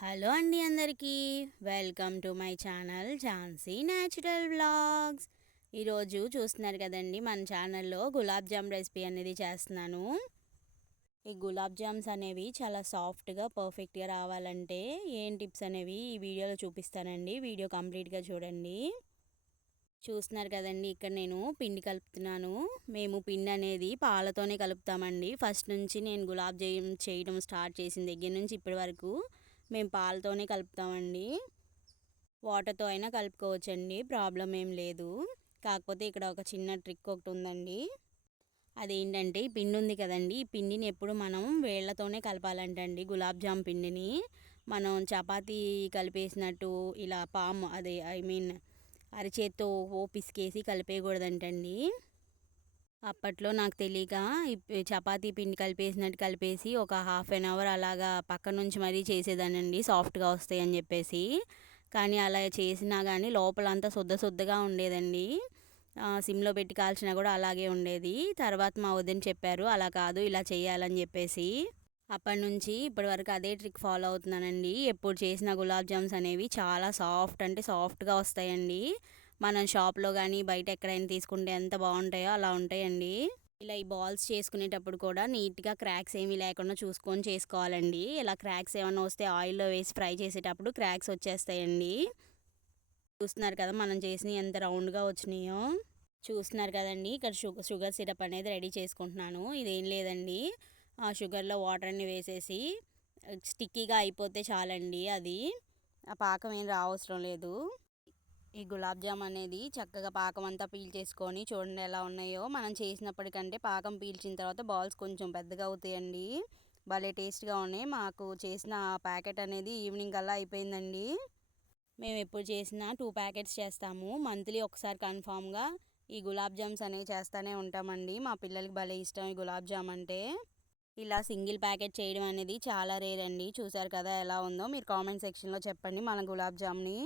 Hello అండి అందరికీ welcome to my channel Jhansi natural vlogs. ఈరోజు చూస్తున్నారు కదండి, మన ఛానల్లో గులాబ్ జామ్ రెసిపీ అనేది చేస్తున్నాను. ఈ గులాబ్ జామ్స్ అనేవి చాలా సాఫ్ట్గా పర్ఫెక్ట్గా రావాలంటే ఏం టిప్స్ అనేవి ఈ వీడియోలో చూపిస్తానండి. వీడియో కంప్లీట్గా చూడండి. చూస్తున్నారు కదండి, ఇక్కడ నేను పిండి కలుపుతున్నాను. మేము పిండి అనేది పాలతోనే కలుపుతామండి. ఫస్ట్ నుంచి నేను గులాబ్ జామ్ చేయడం స్టార్ట్ చేసిన దగ్గర నుంచి ఇప్పటి వరకు మేము పాలతోనే కలుపుతామండి. వాటర్తో అయినా కలుపుకోవచ్చండి, ప్రాబ్లం ఏం లేదు. కాకపోతే ఇక్కడ ఒక చిన్న ట్రిక్ ఒకటి ఉందండి. అదేంటంటే ఈ పిండి ఉంది కదండి, ఈ పిండిని ఎప్పుడు మనం వేళ్లతోనే కలపాలంటండి. గులాబ్ జామ్ పిండిని మనం చపాతీ కలిపేసినట్టు ఇలా అరచేత్తో పిసికేసి కలిపేయకూడదంటండి. అప్పట్లో నాకు తెలియక చపాతీ పిండి కలిపేసినట్టు కలిపేసి ఒక హాఫ్ అన్ అవర్ అలాగా పక్క నుంచి మరీ చేసేదానండి, సాఫ్ట్గా వస్తాయని చెప్పేసి. కానీ అలా చేసినా కానీ లోపలంతా శుద్ధగా ఉండేదండి. సిమ్లో పెట్టి కాల్చినా కూడా అలాగే ఉండేది. తర్వాత మా వదిన చెప్పారు అలా కాదు ఇలా చేయాలని చెప్పేసి. అప్పటి నుంచి ఇప్పటి వరకు అదే ట్రిక్ ఫాలో అవుతున్నానండి. ఎప్పుడు చేసిన గులాబ్ జామ్స్ అనేవి చాలా సాఫ్ట్గా వస్తాయండి. మనం షాప్లో కానీ బయట ఎక్కడైనా తీసుకుంటే ఎంత బాగుంటాయో అలా ఉంటాయండి. ఇలా ఈ బాల్స్ చేసుకునేటప్పుడు కూడా నీట్గా క్రాక్స్ ఏమీ లేకుండా చూసుకొని చేసుకోవాలండి. ఇలా క్రాక్స్ ఏమైనా వస్తే ఆయిల్లో వేసి ఫ్రై చేసేటప్పుడు క్రాక్స్ వచ్చేస్తాయండి. చూస్తున్నారు కదా మనం చేసినవి ఎంత రౌండ్గా వచ్చినాయో. చూస్తున్నారు కదండి, ఇక్కడ షుగర్ సిరప్ అనేది రెడీ చేసుకుంటున్నాను. ఇదేం లేదండి, షుగర్లో వాటర్ అన్ని వేసేసి స్టిక్కీగా అయిపోతే చాలండి. అది ఆ పాకం ఏం రావసరం లేదు. ఈ గులాబ్ జామ్ అనేది చక్కగా పాకం అంతా పీల్చేసుకొని చూడండి ఎలా ఉన్నాయో. మనం చేసినప్పటికంటే పాకం పీల్చిన తర్వాత బాల్స్ కొంచెం పెద్దగా అవుతాయండి. భలే టేస్ట్గా ఉన్నాయి. మాకు చేసిన ప్యాకెట్ అనేది ఈవినింగ్ కల్లా అయిపోయిందండి. మేము ఎప్పుడు చేసినా 2 ప్యాకెట్స్ చేస్తాము. మంత్లీ ఒకసారి కన్ఫామ్గా ఈ గులాబ్ జామ్స్ అనేవి చేస్తూనే ఉంటామండి. మా పిల్లలకి భలే ఇష్టం ఈ గులాబ్ జామ్ అంటే. ఇలా సింగిల్ ప్యాకెట్ చేయడం అనేది చాలా రేర్ అండి. చూసారు కదా ఎలా ఉందో. మీరు కామెంట్ సెక్షన్లో చెప్పండి మన గులాబ్ జామ్ని.